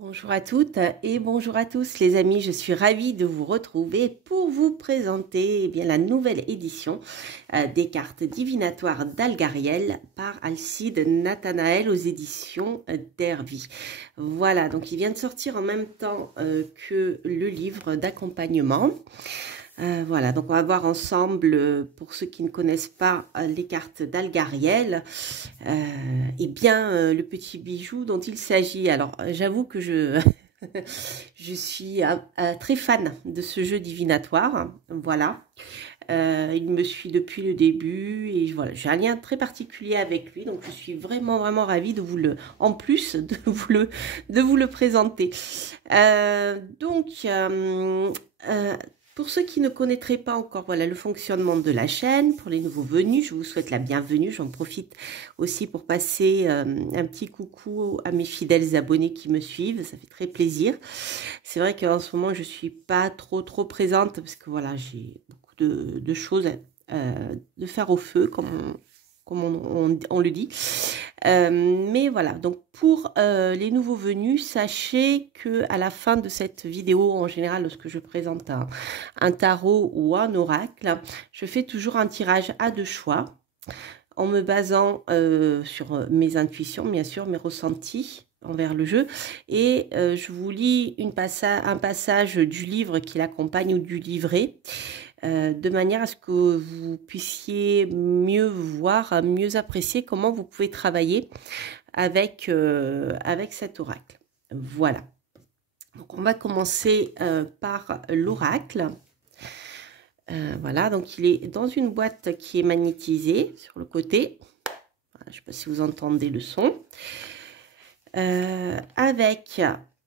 Bonjour à toutes et bonjour à tous les amis, je suis ravie de vous retrouver pour vous présenter la nouvelle édition des cartes divinatoires d'Algariel par Alcide Nathanaël aux éditions d'Hervy. Voilà, donc il vient de sortir en même temps que le livre d'accompagnement. Voilà, donc on va voir ensemble, pour ceux qui ne connaissent pas les cartes d'Algariel, le petit bijou dont il s'agit. Alors, j'avoue que je suis très fan de ce jeu divinatoire. Voilà, il me suit depuis le début et voilà, j'ai un lien très particulier avec lui, donc je suis vraiment ravie de en plus de vous le présenter. Pour ceux qui ne connaîtraient pas encore voilà, le fonctionnement de la chaîne, pour les nouveaux venus, je vous souhaite la bienvenue. J'en profite aussi pour passer un petit coucou à mes fidèles abonnés qui me suivent. Ça fait très plaisir. C'est vrai qu'en ce moment, je ne suis pas trop présente parce que voilà, j'ai beaucoup de choses de faire au feu, comme on le dit. Mais voilà, donc pour les nouveaux venus, sachez que à la fin de cette vidéo, en général, lorsque je présente un tarot ou un oracle, je fais toujours un tirage à deux choix en me basant sur mes intuitions, bien sûr, mes ressentis envers le jeu, et je vous lis un passage du livre qui l'accompagne ou du livret, de manière à ce que vous puissiez mieux voir, mieux apprécier comment vous pouvez travailler avec cet oracle. Voilà. Donc on va commencer par l'oracle. Voilà, donc il est dans une boîte qui est magnétisée sur le côté. Voilà, je ne sais pas si vous entendez le son.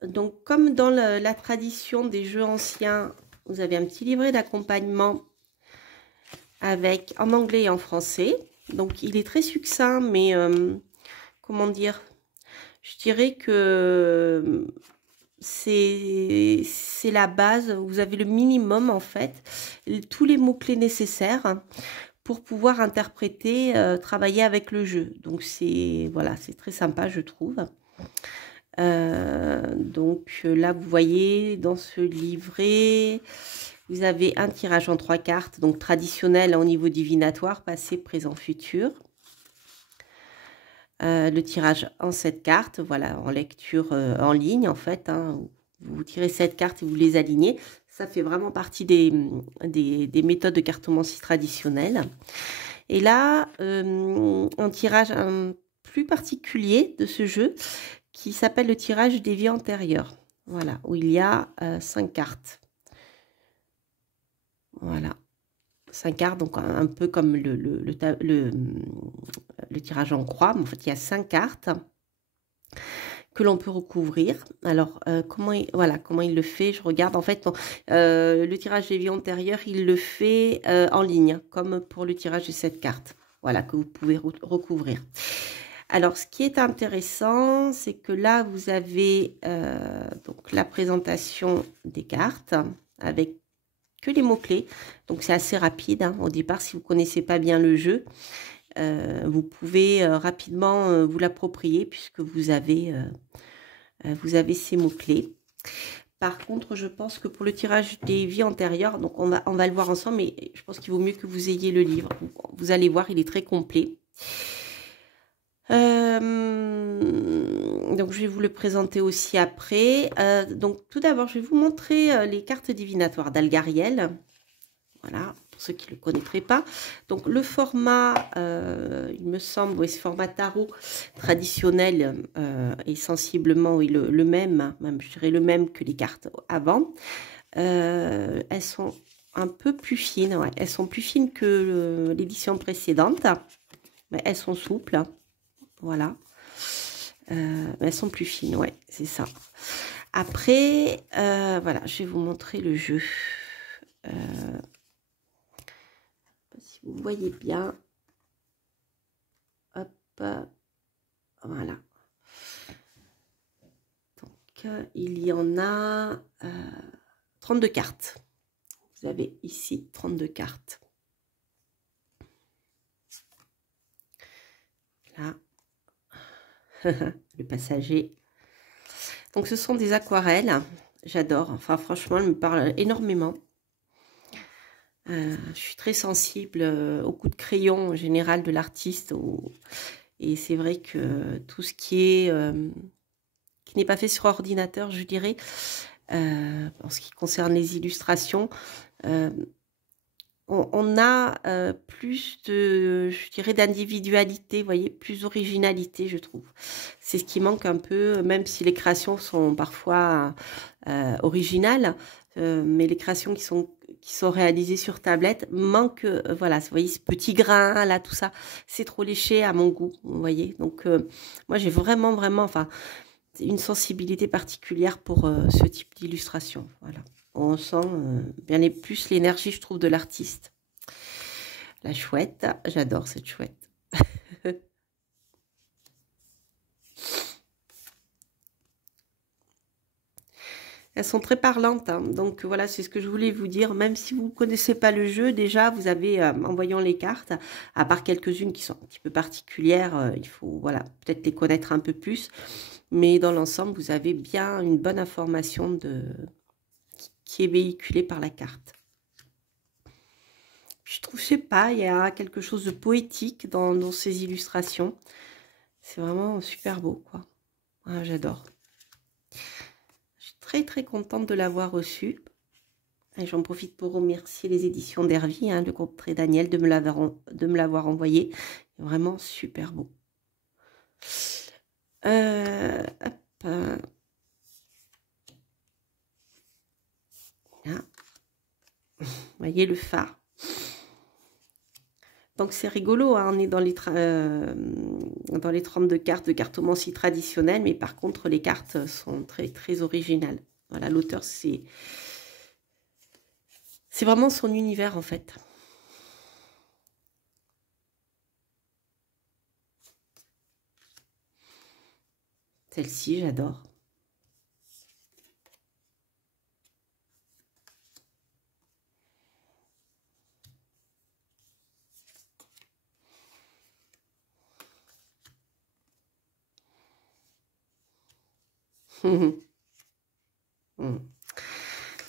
Donc comme dans la tradition des jeux anciens, vous avez un petit livret d'accompagnement en anglais et en français. Donc il est très succinct, mais comment dire, je dirais que c'est la base. Vous avez le minimum en fait, tous les mots-clés nécessaires pour pouvoir interpréter, travailler avec le jeu. Donc voilà, c'est très sympa, je trouve. Donc là, vous voyez dans ce livret, vous avez un tirage en 3 cartes, donc traditionnel au niveau divinatoire, passé, présent, futur. Le tirage en 7 cartes, voilà, en lecture en ligne en fait, hein, vous tirez 7 cartes et vous les alignez. Ça fait vraiment partie des méthodes de cartomancie traditionnelles. Et là, un tirage plus particulier de ce jeu qui s'appelle le tirage des vies antérieures. Voilà, où il y a 5 cartes. Voilà. 5 cartes, donc un peu comme le tirage en croix, mais en fait, il y a 5 cartes que l'on peut recouvrir. Alors, comment il le fait? Je regarde, en fait, le tirage des vies antérieures, il le fait en ligne, comme pour le tirage de cette carte. Voilà, que vous pouvez recouvrir. Alors, ce qui est intéressant, c'est que là, vous avez donc la présentation des cartes avec que les mots-clés. Donc, c'est assez rapide. Hein. Au départ, si vous ne connaissez pas bien le jeu, vous pouvez rapidement vous l'approprier puisque vous avez ces mots-clés. Par contre, je pense que pour le tirage des vies antérieures, donc on va le voir ensemble, mais je pense qu'il vaut mieux que vous ayez le livre. Vous allez voir, il est très complet. Donc, je vais vous le présenter aussi après. Donc, tout d'abord, je vais vous montrer les cartes divinatoires d'Algariel. Voilà, pour ceux qui ne le connaîtraient pas. Donc, le format, il me semble, oui, ce format tarot traditionnel est sensiblement le même, même, je dirais le même que les cartes avant. Elles sont un peu plus fines, ouais. Elles sont plus fines que l'édition précédente, mais elles sont souples. Voilà. Elles sont plus fines, ouais, c'est ça. Après, voilà, je vais vous montrer le jeu. Si vous voyez bien. Hop. Voilà. Donc, il y en a 32 cartes. Vous avez ici 32 cartes. Là. Le passager. Donc ce sont des aquarelles, j'adore, enfin franchement elles me parlent énormément. Je suis très sensible au coup de crayon en général de l'artiste et c'est vrai que tout ce qui n'est pas fait sur ordinateur, je dirais, en ce qui concerne les illustrations, on a plus de, je dirais, d'individualité, vous voyez, plus d'originalité, je trouve. C'est ce qui manque un peu, même si les créations sont parfois originales, mais les créations qui sont réalisées sur tablette manquent, voilà, vous voyez, ce petit grain là, tout ça, c'est trop léché à mon goût, vous voyez. Donc, moi, j'ai vraiment, vraiment, enfin, une sensibilité particulière pour ce type d'illustration, voilà. On sent bien plus l'énergie, je trouve, de l'artiste. La chouette, j'adore cette chouette. Elles sont très parlantes, hein. Donc voilà, c'est ce que je voulais vous dire. Même si vous ne connaissez pas le jeu, déjà, vous avez, en voyant les cartes, à part quelques-unes qui sont un petit peu particulières, il faut voilà, peut-être les connaître un peu plus. Mais dans l'ensemble, vous avez bien une bonne information qui est véhiculée par la carte. Je trouve, je sais pas, il y a quelque chose de poétique dans ces illustrations. C'est vraiment super beau, quoi. Ah, j'adore. Je suis très très contente de l'avoir reçu. Et j'en profite pour remercier les éditions d'Hervy, hein, le groupe Très Daniel, de me l'avoir envoyé. Vraiment super beau. Hop. Là. Vous voyez le phare. Donc c'est rigolo, hein, on est dans les 32 cartes de cartomancie traditionnelle, mais par contre les cartes sont très très originales. Voilà, l'auteur c'est vraiment son univers en fait. Celle-ci, j'adore.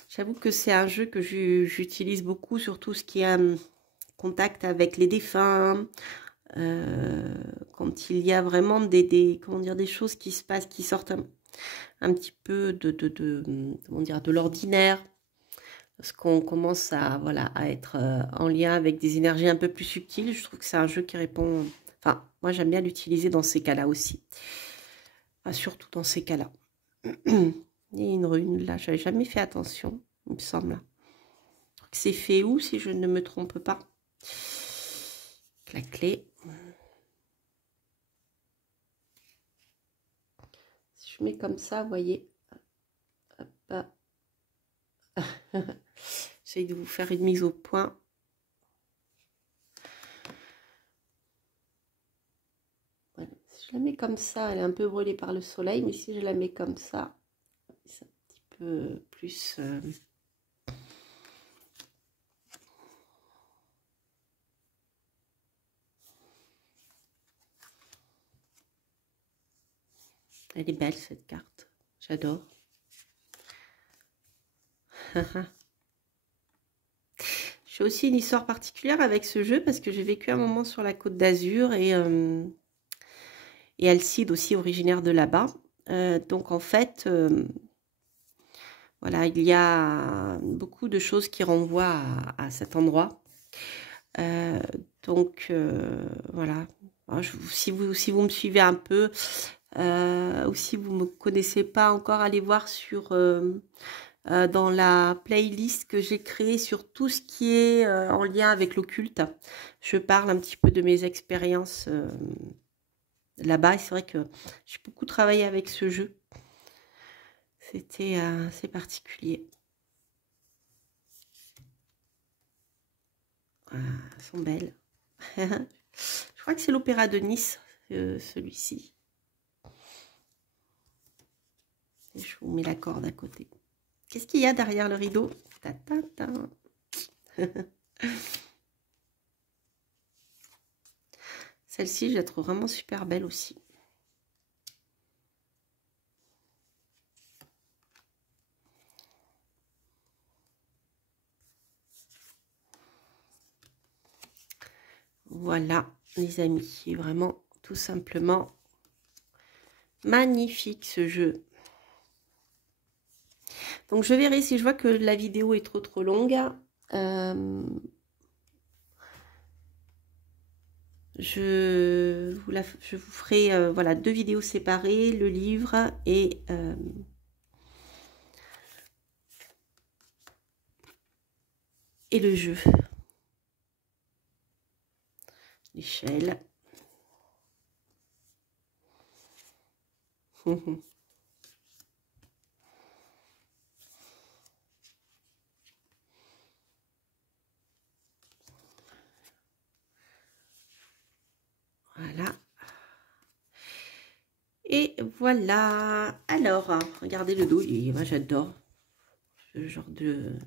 J'avoue que c'est un jeu que j'utilise beaucoup, surtout ce qui est contact avec les défunts, quand il y a vraiment comment dire, des choses qui se passent, qui sortent un petit peu comment dire, de l'ordinaire, parce qu'on commence à, voilà, à être en lien avec des énergies un peu plus subtiles. Je trouve que c'est un jeu qui répond... Enfin, moi j'aime bien l'utiliser dans ces cas-là aussi. Enfin, surtout dans ces cas-là. Il y a une rune, là, j'avais jamais fait attention, il me semble. C'est fait où, si je ne me trompe pas? La clé. Si je mets comme ça, vous voyez. Hop. J'essaie de vous faire une mise au point. Voilà. Si je la mets comme ça, elle est un peu brûlée par le soleil, mais si je la mets comme ça, c'est un petit peu plus... Elle est belle cette carte, j'adore. J'ai aussi une histoire particulière avec ce jeu parce que j'ai vécu un moment sur la Côte d'Azur et Alcide aussi originaire de là-bas. Donc en fait, voilà, il y a beaucoup de choses qui renvoient à cet endroit. Donc voilà, si vous me suivez un peu, ou si vous ne me connaissez pas encore, allez voir dans la playlist que j'ai créée sur tout ce qui est en lien avec l'occulte. Je parle un petit peu de mes expériences là-bas. C'est vrai que j'ai beaucoup travaillé avec ce jeu. C'était assez particulier. Elles sont belles. Je crois que c'est l'Opéra de Nice, celui-ci. Je vous mets la corde à côté. Qu'est-ce qu'il y a derrière le rideau? Ta, ta, ta. Celle-ci, je la trouve vraiment super belle aussi. Voilà, les amis, vraiment tout simplement magnifique ce jeu. Donc je verrai si je vois que la vidéo est trop longue. Je vous ferai voilà, 2 vidéos séparées, le livre et le jeu. L'échelle. Voilà. Et voilà. Alors, regardez le dos. Et moi, j'adore ce genre de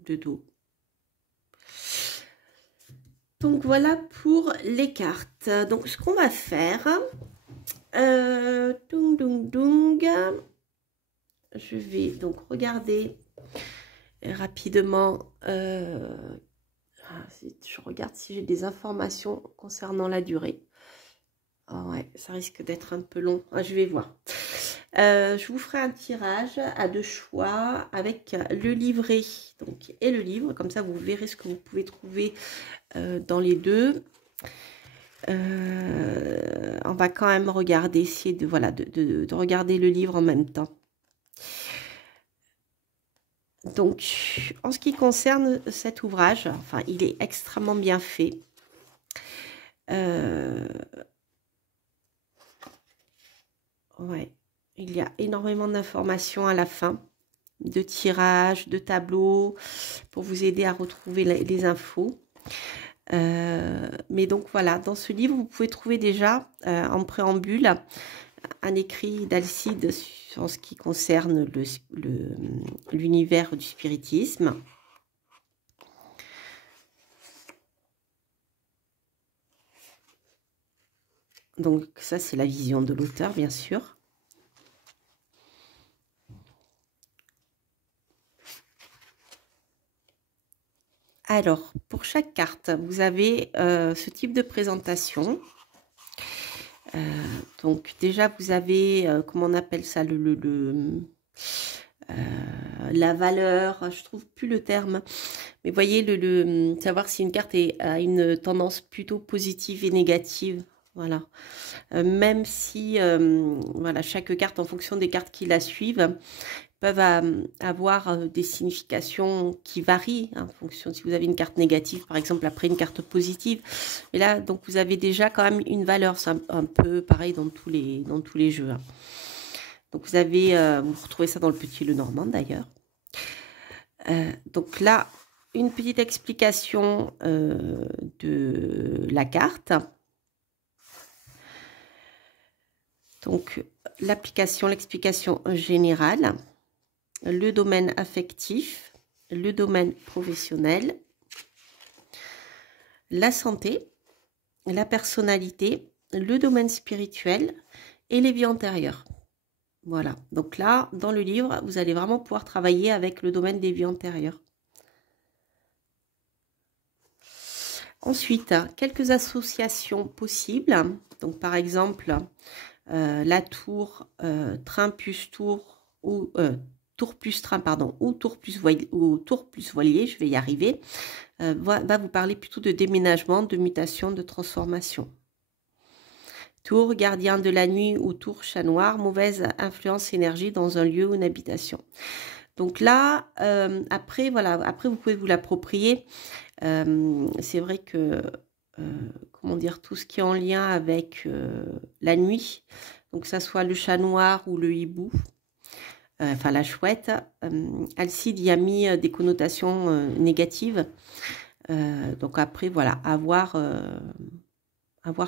dos. Donc, voilà pour les cartes. Donc, ce qu'on va faire... je vais donc regarder rapidement. Je regarde si j'ai des informations concernant la durée. Oh ouais, ça risque d'être un peu long. Je vais voir. Je vous ferai un tirage à 2 choix avec le livret donc, et le livre. Comme ça, vous verrez ce que vous pouvez trouver dans les deux. On va quand même regarder, essayer de, voilà, de regarder le livre en même temps. Donc, en ce qui concerne cet ouvrage, enfin, il est extrêmement bien fait. Ouais, il y a énormément d'informations à la fin, de tirages, de tableaux, pour vous aider à retrouver les infos. Mais donc voilà, dans ce livre, vous pouvez trouver déjà en préambule un écrit d'Alcide en ce qui concerne l'univers du spiritisme. Donc ça, c'est la vision de l'auteur, bien sûr. Alors, pour chaque carte, vous avez ce type de présentation. Donc déjà, vous avez, comment on appelle ça, la valeur, je trouve plus le terme, mais voyez, savoir si une carte a une tendance plutôt positive et négative. Voilà, même si voilà, chaque carte, en fonction des cartes qui la suivent, peuvent avoir des significations qui varient en fonction si vous avez une carte négative, par exemple, après une carte positive. Et là, donc, vous avez déjà quand même une valeur. C'est un peu pareil dans tous les jeux. Hein. Donc, vous avez, vous retrouvez ça dans le Petit Lenormand, d'ailleurs. Donc là, une petite explication de la carte. Donc, l'explication générale, le domaine affectif, le domaine professionnel, la santé, la personnalité, le domaine spirituel et les vies antérieures. Voilà, donc là, dans le livre, vous allez vraiment pouvoir travailler avec le domaine des vies antérieures. Ensuite, quelques associations possibles. Donc, par exemple, la tour, train plus tour, ou tour plus train, pardon, ou tour plus voilier, je vais y arriver, va vous parler plutôt de déménagement, de mutation, de transformation. Tour, gardien de la nuit ou tour chat noir, mauvaise influence énergie dans un lieu ou une habitation. Donc là, après, voilà, après vous pouvez vous l'approprier. C'est vrai que, comment dire, tout ce qui est en lien avec la nuit, donc que ça soit le chat noir ou le hibou, enfin la chouette, Alcide y a mis des connotations négatives. Donc après, voilà, à voir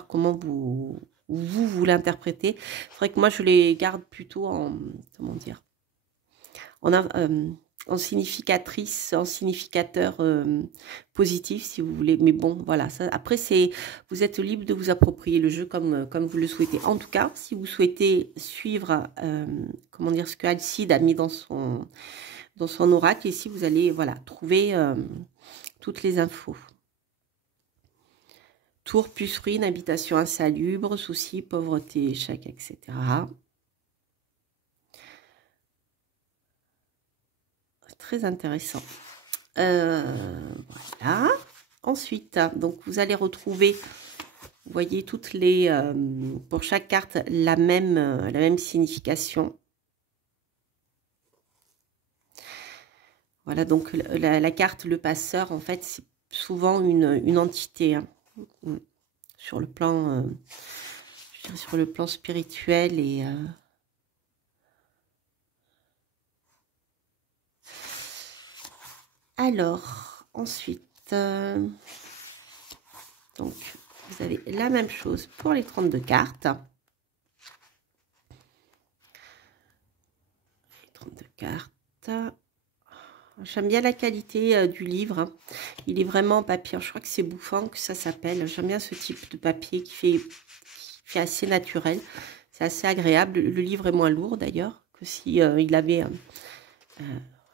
comment vous l'interprétez. C'est vrai que moi, je les garde plutôt en, comment dire, en significatrice, en significateur positif, si vous voulez. Mais bon, voilà. Ça, après, vous êtes libre de vous approprier le jeu comme vous le souhaitez. En tout cas, si vous souhaitez suivre, comment dire, ce que Alcide a mis dans son oracle, ici, vous allez, voilà, trouver toutes les infos. Tour plus ruine, habitation insalubre, soucis, pauvreté, échec, etc. Très intéressant. Voilà. Ensuite, donc vous allez retrouver, vous voyez, toutes les, pour chaque carte, la même signification. Voilà, donc la carte, le passeur, en fait, c'est souvent une entité, hein, sur le plan, je dirais sur le plan spirituel et... Alors, ensuite, donc, vous avez la même chose pour les 32 cartes. Les 32 cartes. J'aime bien la qualité du livre. Hein. Il est vraiment en papier. Je crois que c'est Bouffant que ça s'appelle. J'aime bien ce type de papier qui fait assez naturel. C'est assez agréable. Le livre est moins lourd d'ailleurs que si il avait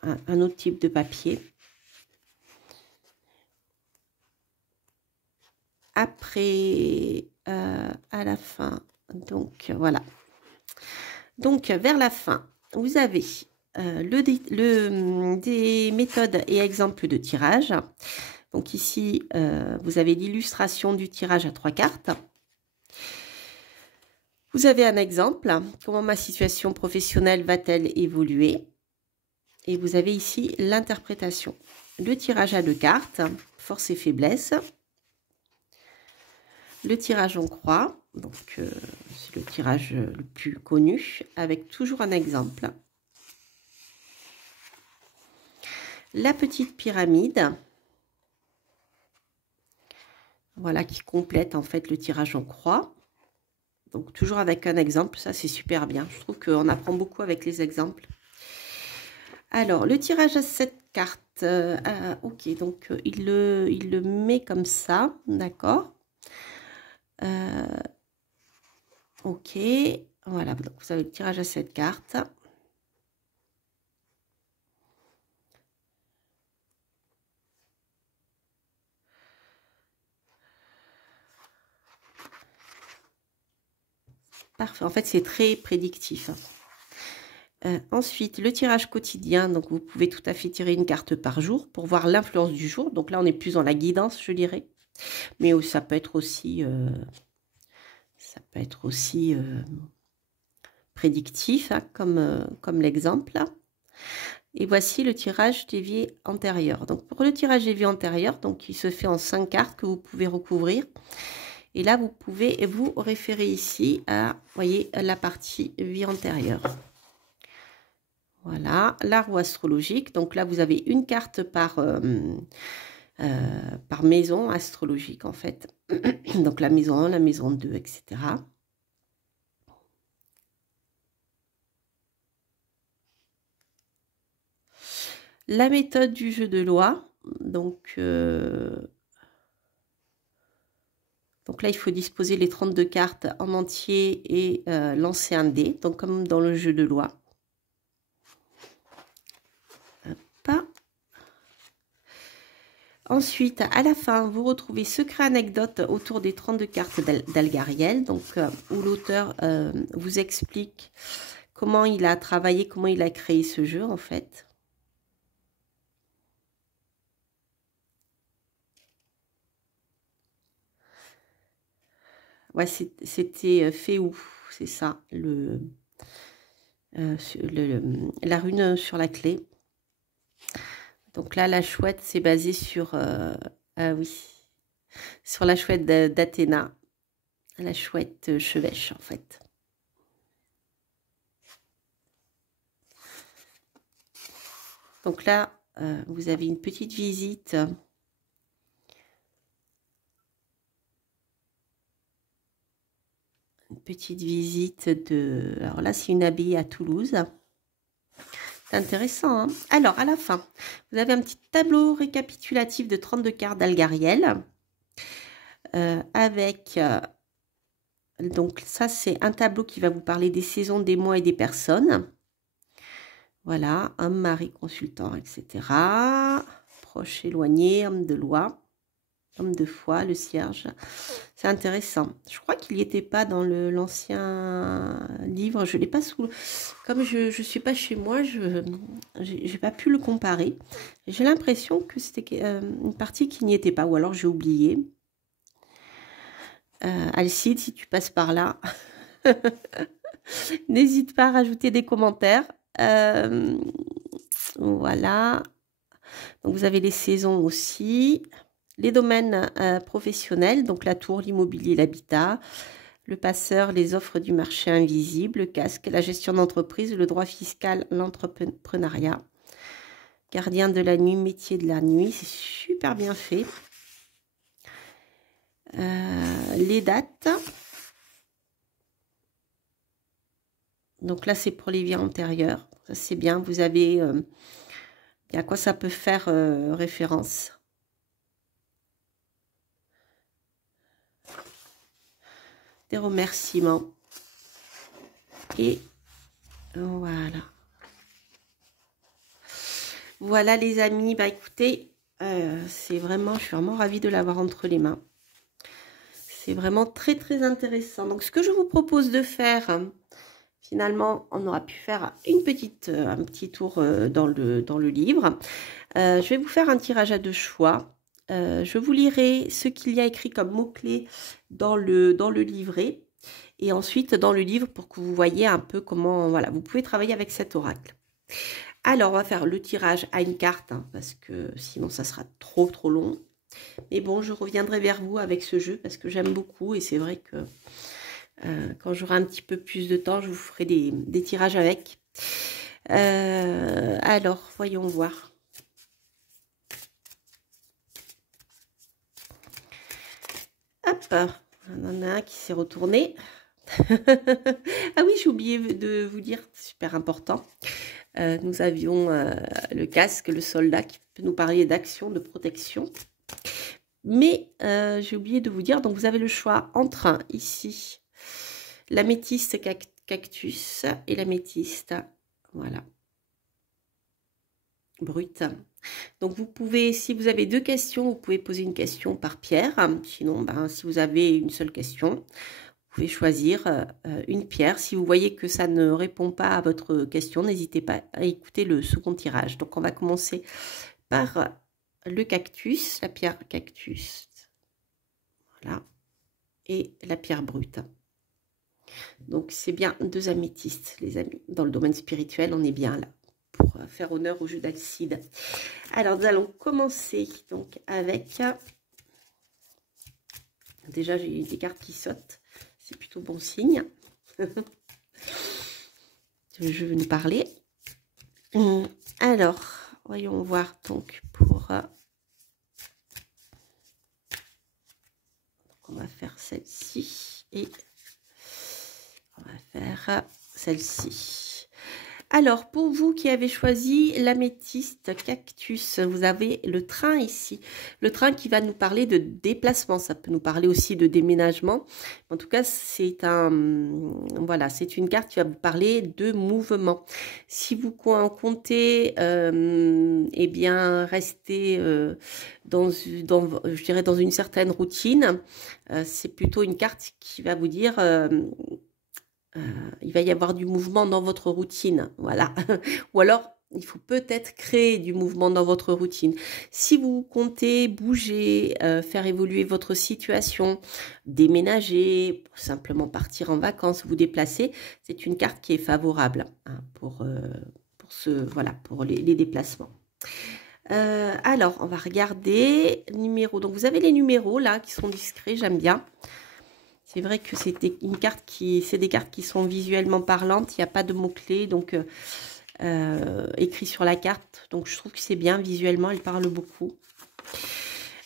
un autre type de papier. Après, à la fin, donc voilà. Donc, vers la fin, vous avez des méthodes et exemples de tirage. Donc ici, vous avez l'illustration du tirage à 3 cartes. Vous avez un exemple, comment ma situation professionnelle va-t-elle évoluer? Et vous avez ici l'interprétation. Le tirage à 2 cartes, force et faiblesse. Le tirage en croix, donc c'est le tirage le plus connu, avec toujours un exemple. La petite pyramide, voilà, qui complète en fait le tirage en croix. Donc toujours avec un exemple, ça c'est super bien. Je trouve qu'on apprend beaucoup avec les exemples. Alors, le tirage à 7 cartes, ok, donc il le met comme ça, d'accord. Ok, voilà, donc vous avez le tirage à 7 cartes. Parfait, en fait c'est très prédictif. Ensuite, le tirage quotidien, donc vous pouvez tout à fait tirer une carte par jour pour voir l'influence du jour. Donc là, on est plus dans la guidance, je dirais. Mais ça peut être aussi, prédictif, hein, comme l'exemple. Et voici le tirage d'évier antérieur. Donc pour le tirage d'évier antérieur, donc il se fait en 5 cartes que vous pouvez recouvrir. Et là, vous pouvez vous référer ici à, voyez, la partie vie antérieure. Voilà, la roue astrologique. Donc là, vous avez une carte par maison astrologique, en fait. Donc la maison 1, la maison 2, etc. La méthode du jeu de loi. Donc là, il faut disposer les 32 cartes en entier et lancer un dé. Donc comme dans le jeu de loi. Ensuite, à la fin, vous retrouvez secret anecdote autour des 32 cartes d'Algariel, donc où l'auteur vous explique comment il a travaillé, comment il a créé ce jeu en fait. Ouais, c'était fait où? C'est ça, la rune sur la clé. Donc là, la chouette, c'est basé sur, sur la chouette d'Athéna, la chouette chevêche, en fait. Donc là, vous avez une petite visite. Une petite visite de... Alors là, c'est une abbaye à Toulouse. C'est intéressant, hein. Alors, à la fin, vous avez un petit tableau récapitulatif de 32 cartes d'Algariel. Avec... donc, ça, c'est un tableau qui va vous parler des saisons, des mois et des personnes. Voilà, homme, mari, consultant, etc. Proche, éloigné, homme de loi. Homme de foi, le cierge. C'est intéressant. Je crois qu'il n'y était pas dans l'ancien livre. Je l'ai pas sous... Comme je ne suis pas chez moi, je n'ai pas pu le comparer. J'ai l'impression que c'était une partie qui n'y était pas. Ou alors j'ai oublié. Alcide, si tu passes par là, n'hésite pas à rajouter des commentaires. Voilà. Donc vous avez les saisons aussi. Les domaines professionnels, donc la tour, l'immobilier, l'habitat, le passeur, les offres du marché invisible, le casque, la gestion d'entreprise, le droit fiscal, l'entrepreneuriat. Gardien de la nuit, métier de la nuit, c'est super bien fait. Les dates. Donc là, c'est pour les vies antérieures. Ça, c'est bien. Vous avez à quoi ça peut faire référence. Des remerciements. Et voilà. Voilà les amis. Bah écoutez, c'est vraiment, je suis vraiment ravie de l'avoir entre les mains. C'est vraiment très très intéressant. Donc ce que je vous propose de faire, finalement, on aura pu faire un petit tour dans le livre. Je vais vous faire un tirage à deux choix. Je vous lirai ce qu'il y a écrit comme mots-clés dans le livret. Et ensuite dans le livre pour que vous voyez un peu comment, voilà, vous pouvez travailler avec cet oracle. Alors, on va faire le tirage à une carte, hein, parce que sinon ça sera trop long. Mais bon, je reviendrai vers vous avec ce jeu parce que j'aime beaucoup et c'est vrai que quand j'aurai un petit peu plus de temps, je vous ferai des tirages avec. Alors, voyons voir. Hop, on en a un qui s'est retourné. Ah oui, j'ai oublié de vous dire, super important. Nous avions le casque, le soldat qui peut nous parler d'action, de protection. Mais j'ai oublié de vous dire, donc vous avez le choix entre ici, l'améthyste cactus et l'améthyste, voilà, brute. Donc vous pouvez, si vous avez deux questions, vous pouvez poser une question par pierre. Sinon, ben, si vous avez une seule question, vous pouvez choisir une pierre. Si vous voyez que ça ne répond pas à votre question, n'hésitez pas à écouter le second tirage. Donc on va commencer par le cactus, la pierre cactus. Voilà. Et la pierre brute. Donc c'est bien deux améthystes, les amis. Dans le domaine spirituel, on est bien là pour faire honneur au jeu d'Alcide. Alors nous allons commencer donc avec... Déjà j'ai des cartes qui sautent. C'est plutôt bon signe. Je vais nous parler. Alors, voyons voir donc pour... on va faire celle-ci et on va faire celle-ci. Alors, pour vous qui avez choisi l'améthyste cactus, vous avez le train ici. Le train qui va nous parler de déplacement. Ça peut nous parler aussi de déménagement. En tout cas, c'est voilà, c'est une carte qui va vous parler de mouvement. Si vous comptez, eh bien, rester je dirais dans une certaine routine, c'est plutôt une carte qui va vous dire... il va y avoir du mouvement dans votre routine, voilà. Ou alors, il faut peut-être créer du mouvement dans votre routine. Si vous comptez bouger, faire évoluer votre situation, déménager, simplement partir en vacances, vous déplacer, c'est une carte qui est favorable hein, pour les déplacements. Alors, on va regarder numéros. Donc, vous avez les numéros là qui sont discrets, j'aime bien. C'est vrai que c'est des cartes qui sont visuellement parlantes. Il n'y a pas de mots-clés donc écrits sur la carte. Donc je trouve que c'est bien visuellement, elle parle beaucoup.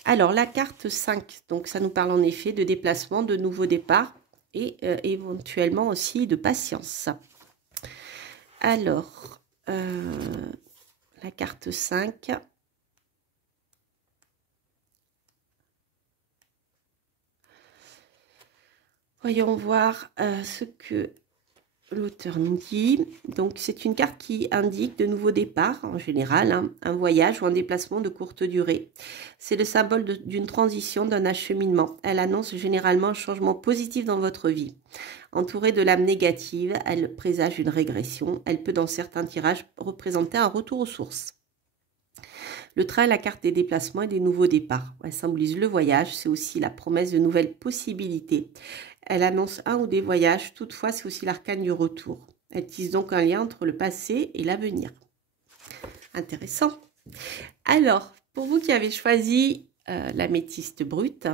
Alors la carte 5, donc ça nous parle en effet de déplacement, de nouveau départ et éventuellement aussi de patience. Alors la carte 5. Voyons voir ce que l'auteur nous dit, donc c'est une carte qui indique de nouveaux départs, en général, hein, un voyage ou un déplacement de courte durée. C'est le symbole d'une transition, d'un acheminement. Elle annonce généralement un changement positif dans votre vie. Entourée de l'âme négative, elle présage une régression. Elle peut, dans certains tirages, représenter un retour aux sources. Le train est la carte des déplacements et des nouveaux départs. Elle symbolise le voyage, c'est aussi la promesse de nouvelles possibilités. Elle annonce un ou des voyages, toutefois c'est aussi l'arcane du retour. Elle tisse donc un lien entre le passé et l'avenir. Intéressant. Alors, pour vous qui avez choisi l'améthyste brute,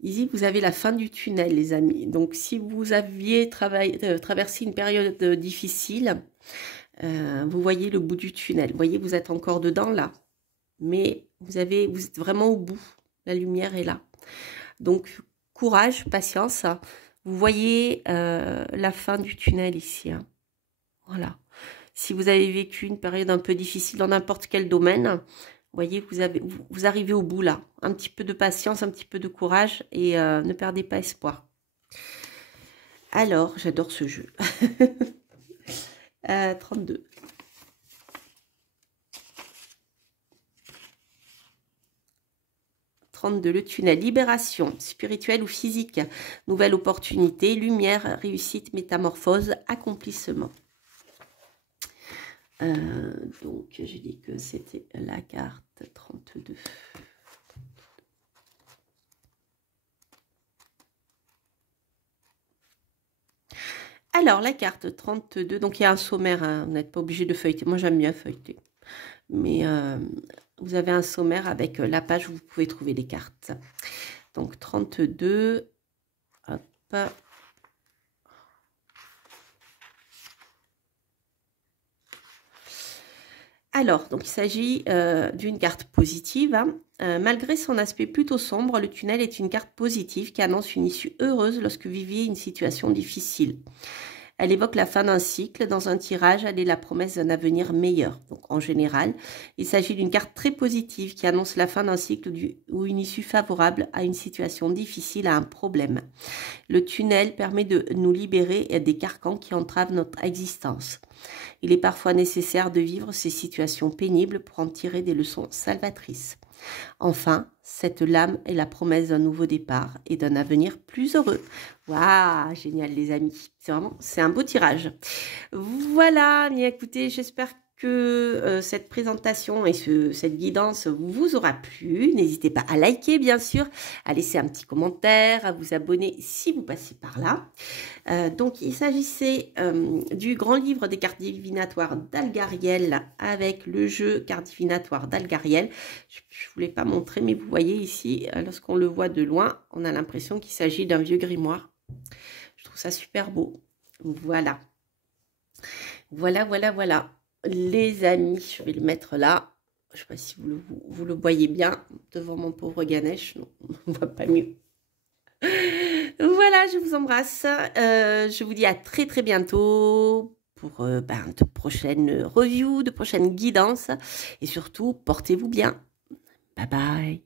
ici vous avez la fin du tunnel, les amis. Donc si vous aviez traversé une période difficile, vous voyez le bout du tunnel. Vous voyez, vous êtes encore dedans là, mais vous êtes vraiment au bout. La lumière est là. Donc, courage, patience. Vous voyez la fin du tunnel ici. Hein. Voilà. Si vous avez vécu une période un peu difficile dans n'importe quel domaine, vous voyez, vous arrivez au bout là. Un petit peu de patience, un petit peu de courage et ne perdez pas espoir. Alors, j'adore ce jeu. 32. Le tunnel, libération, spirituelle ou physique, nouvelle opportunité, lumière, réussite, métamorphose, accomplissement. Donc, j'ai dit que c'était la carte 32. Alors, la carte 32, donc il y a un sommaire, hein, vous n'êtes pas obligé de feuilleter. Moi, j'aime bien feuilleter. Mais vous avez un sommaire avec la page où vous pouvez trouver les cartes. Donc 32, hop. Alors, donc il s'agit d'une carte positive. Hein. Malgré son aspect plutôt sombre, le tunnel est une carte positive qui annonce une issue heureuse lorsque vous viviez une situation difficile. Elle évoque la fin d'un cycle. Dans un tirage, elle est la promesse d'un avenir meilleur. Donc, en général, il s'agit d'une carte très positive qui annonce la fin d'un cycle ou une issue favorable à une situation difficile, à un problème. Le tunnel permet de nous libérer des carcans qui entravent notre existence. Il est parfois nécessaire de vivre ces situations pénibles pour en tirer des leçons salvatrices. Enfin, cette lame est la promesse d'un nouveau départ et d'un avenir plus heureux. Waouh, génial les amis. C'est un beau tirage. Voilà, bien écoutez, j'espère que cette présentation et cette guidance vous aura plu. N'hésitez pas à liker, bien sûr, à laisser un petit commentaire, à vous abonner si vous passez par là. Donc, il s'agissait du grand livre des cartes divinatoires d'Algariel avec le jeu cartes divinatoires d'Algariel. Je ne voulais pas montrer, mais vous voyez ici, lorsqu'on le voit de loin, on a l'impression qu'il s'agit d'un vieux grimoire. Je trouve ça super beau. Voilà. Voilà. Les amis, je vais le mettre là. Je ne sais pas si vous le voyez bien devant mon pauvre Ganesh. Non, on ne voit pas mieux. Voilà, je vous embrasse. Je vous dis à très très bientôt pour de prochaines reviews, de prochaines guidances. Et surtout, portez-vous bien. Bye bye.